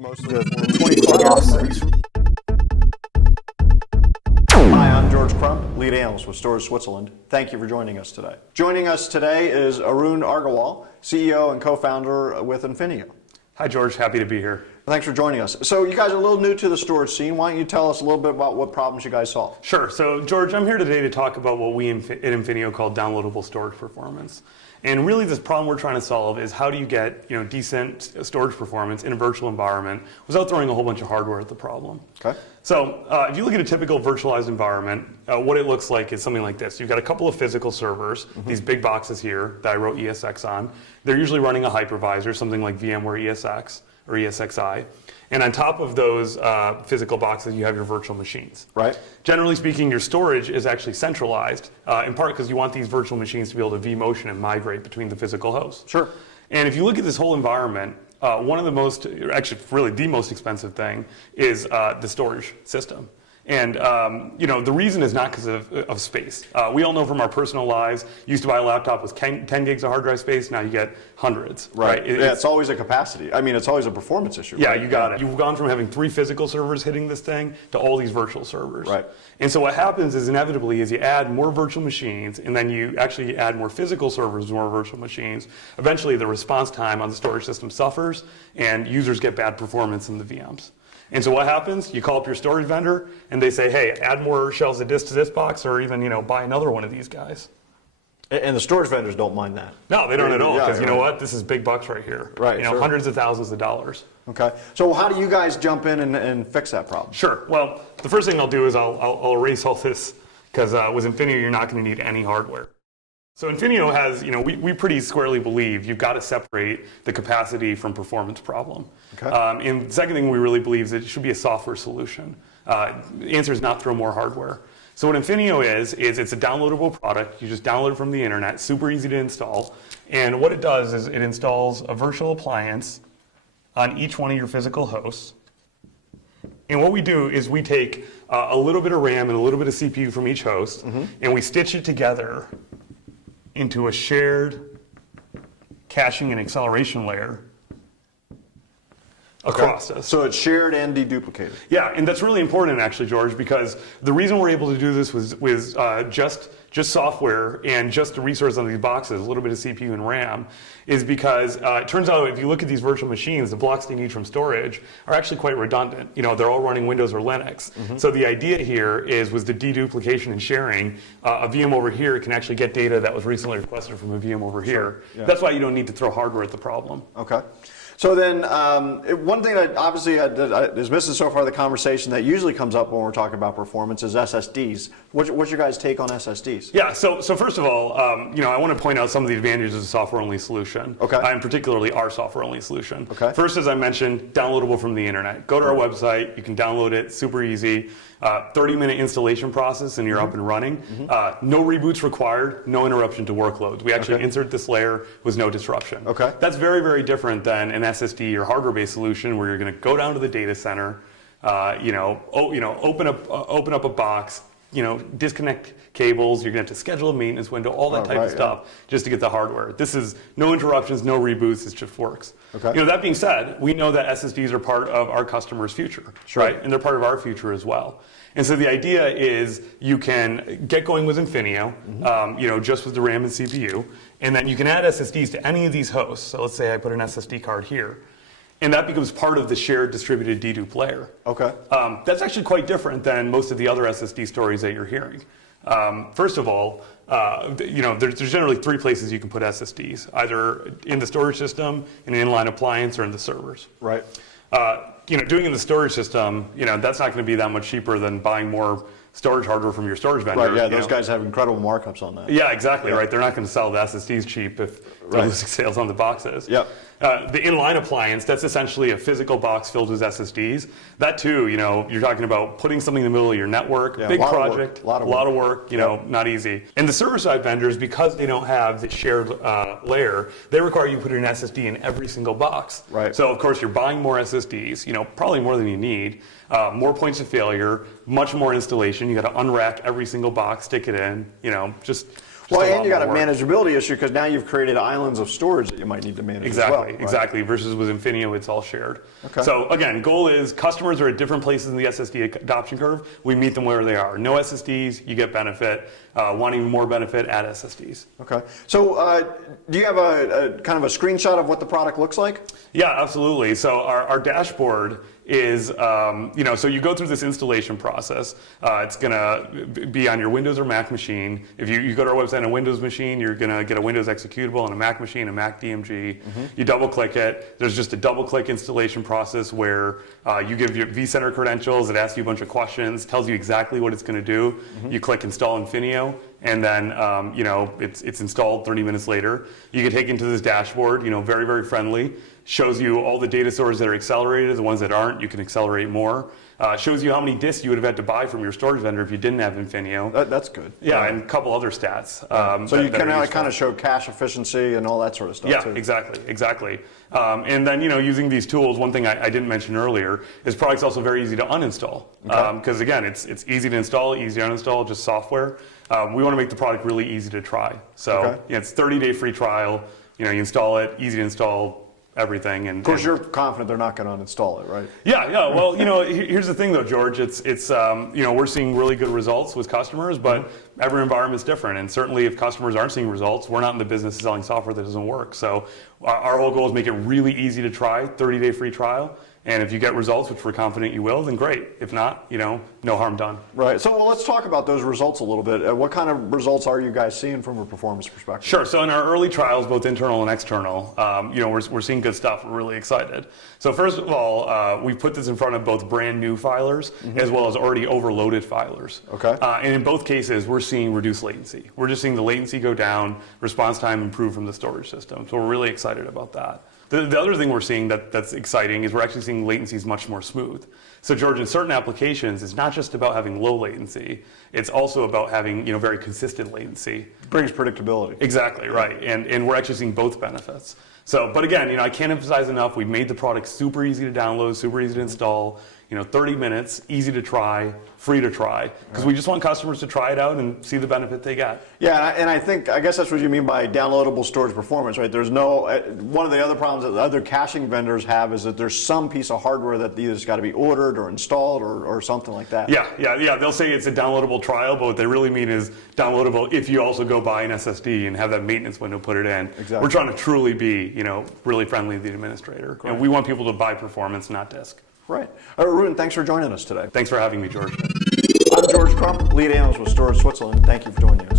Most of the 25 offsets. Hi, I'm George Crump, lead analyst with Storage Switzerland. Thank you for joining us today. Joining us today is Arun Agarwal, CEO and co-founder with Infinio. Hi, George. Happy to be here. Thanks for joining us. So you guys are a little new to the storage scene. Why don't you tell us a little bit about what problems you guys solve? Sure. So, George, I'm here today to talk about what we at Infinio call downloadable storage performance. And really, this problem we're trying to solve is how do you get decent storage performance in a virtual environment without throwing a whole bunch of hardware at the problem. Okay. So if you look at a typical virtualized environment, what it looks like is something like this. You've got a couple of physical servers, these big boxes here that I wrote ESX on. They're usually running a hypervisor, something like VMware ESX or ESXi. And on top of those physical boxes, you have your virtual machines. Right. Generally speaking, your storage is actually centralized, in part because you want these virtual machines to be able to vMotion and migrate between the physical hosts. Sure. And if you look at this whole environment, one of the most, actually really the most expensive thing is the storage system. And the reason is not because of space. We all know from our personal lives, you used to buy a laptop with 10 gigs of hard drive space, now you get hundreds. Right. It's always a capacity. I mean, it's always a performance issue. Yeah, right? you got it. You've gone from having 3 physical servers hitting this thing to all these virtual servers. Right. And so what happens is inevitably is you add more virtual machines and then you actually add more physical servers, more virtual machines. Eventually the response time on the storage system suffers and users get bad performance in the VMs. And so what happens? You call up your storage vendor and they say, hey, add more shelves of disk to this box or even buy another one of these guys. And the storage vendors don't mind that. No, they don't at all because you know what? This is big bucks right here. Right. Sure. Hundreds of thousands of dollars. Okay. So how do you guys jump in and fix that problem? Sure. Well, the first thing I'll do is I'll erase all this because with Infinio, you're not going to need any hardware. So Infinio has, we pretty squarely believe you've got to separate the capacity from performance problem. Okay. And the second thing we really believe is it should be a software solution. The answer is not throw more hardware. So what Infinio is it's a downloadable product. You just download it from the internet, super easy to install. And what it does is it installs a virtual appliance on each one of your physical hosts. And what we do is we take a little bit of RAM and a little bit of CPU from each host, and we stitch it together into a shared caching and acceleration layer across us. So it's shared and deduplicated. Yeah, and that's really important actually, George, because the reason we're able to do this with just software and just the resources on these boxes, a little bit of CPU and RAM, is because it turns out if you look at these virtual machines, the blocks they need from storage are actually quite redundant. They're all running Windows or Linux. So the idea here is with the deduplication and sharing, a VM over here can actually get data that was recently requested from a VM over here. Yeah. That's why you don't need to throw hardware at the problem. Okay. So then, one thing that obviously is missing so far in the conversation that usually comes up when we're talking about performance is SSDs. What's your guys' take on SSDs? Yeah, so first of all, I want to point out some of the advantages of a software-only solution. Okay. And particularly our software-only solution. Okay. First, as I mentioned, downloadable from the internet. Go to our website, you can download it, super easy. 30-minute installation process and you're up and running. No reboots required, no interruption to workloads. We actually insert this layer with no disruption. Okay. That's very, very different than an SSD or hardware-based solution where you're going to go down to the data center, open up a box, disconnect cables, you're going to have to schedule a maintenance window, all that type of stuff just to get the hardware. This is no interruptions, no reboots, it just works. Okay. That being said, we know that SSDs are part of our customers' future, right? And they're part of our future as well. And so the idea is you can get going with Infinio, just with the RAM and CPU, and then you can add SSDs to any of these hosts. So let's say I put an SSD card here. And that becomes part of the shared distributed dedupe layer. Okay. That's actually quite different than most of the other SSD stories that you're hearing. First of all, there's generally 3 places you can put SSDs, either in the storage system, in an inline appliance, or in the servers. Right. Doing it in the storage system, that's not going to be that much cheaper than buying more storage hardware from your storage vendor. Right, yeah, those guys have incredible markups on that. Yeah, exactly, right. They're not going to sell the SSDs cheap if they're losing sales on the boxes. Yep. The inline appliance, that's essentially a physical box filled with SSDs. That too, you're talking about putting something in the middle of your network, big project, a lot of work, not easy. And the server-side vendors, because they don't have the shared layer, they require you to put an SSD in every single box. Right. So of course you're buying more SSDs, probably more than you need, more points of failure, much more installation. You got to unrack every single box, stick it in, just Well, lot and you got a more work. manageability issue because now you've created islands of storage that you might need to manage Exactly, as well. Right? exactly. Versus with Infinio, it's all shared. Okay. So again, goal is customers are at different places in the SSD adoption curve. We meet them where they are. No SSDs, you get benefit. Want even more benefit, add SSDs. Okay. So do you have a kind of a screenshot of what the product looks like? Yeah, absolutely. So our dashboard is, so you go through this installation process. It's going to be on your Windows or Mac machine. If you go to our website on a Windows machine, you're going to get a Windows executable. On a Mac machine, a Mac DMG. You double click it. There's just a double click installation process where you give your vCenter credentials. It asks you a bunch of questions, tells you exactly what it's going to do. You click install Infinio. And then, it's installed 30 minutes later. You get taken to this dashboard, very, very friendly. Shows you all the data stores that are accelerated, the ones that aren't, you can accelerate more. Shows you how many disks you would have had to buy from your storage vendor if you didn't have Infinio. That's good. Yeah, and a couple other stats. So you can now kind of show cache efficiency and all that sort of stuff yeah, too. exactly. And then, using these tools, one thing I didn't mention earlier is product's also very easy to uninstall. Because again, it's easy to install, easy to uninstall, just software. We want to make the product really easy to try. So it's 30-day free trial. You install it, easy to install, everything. And of course, you're confident they're not going to uninstall it, right? Yeah. Well, here's the thing, though, George. It's we're seeing really good results with customers, but every environment's different. And certainly, if customers aren't seeing results, we're not in the business of selling software that doesn't work. So our whole goal is make it really easy to try, 30-day free trial. And if you get results, which we're confident you will, then great. If not, no harm done. Right. So let's talk about those results a little bit. What kind of results are you guys seeing from a performance perspective? Sure. So in our early trials, both internal and external, we're seeing good stuff. We're really excited. So first of all, we put this in front of both brand new filers as well as already overloaded filers. Okay. And in both cases, we're seeing reduced latency. We're just seeing the latency go down, response time improve from the storage system. So we're really excited about that. The other thing we're seeing that's exciting is we're actually seeing latencies much more smooth. So George, in certain applications, it's not just about having low latency. It's also about having very consistent latency. Brings predictability. Exactly, right. And we're actually seeing both benefits. So, but again, I can't emphasize enough, we've made the product super easy to download, super easy to install, 30 minutes, easy to try, free to try, because we just want customers to try it out and see the benefit they get. Yeah, and I guess that's what you mean by downloadable storage performance, right? There's one of the other problems that the other caching vendors have is that there's some piece of hardware that either's got to be ordered or installed or something like that. Yeah. They'll say it's a downloadable trial, but what they really mean is downloadable if you also go buy an SSD and have that maintenance window put it in. Exactly. We're trying to truly be, really friendly to the administrator. Correct. And we want people to buy performance, not disk. Right. Ruben, thanks for joining us today. Thanks for having me, George. I'm George Crump, lead analyst with Storage Switzerland. Thank you for joining us.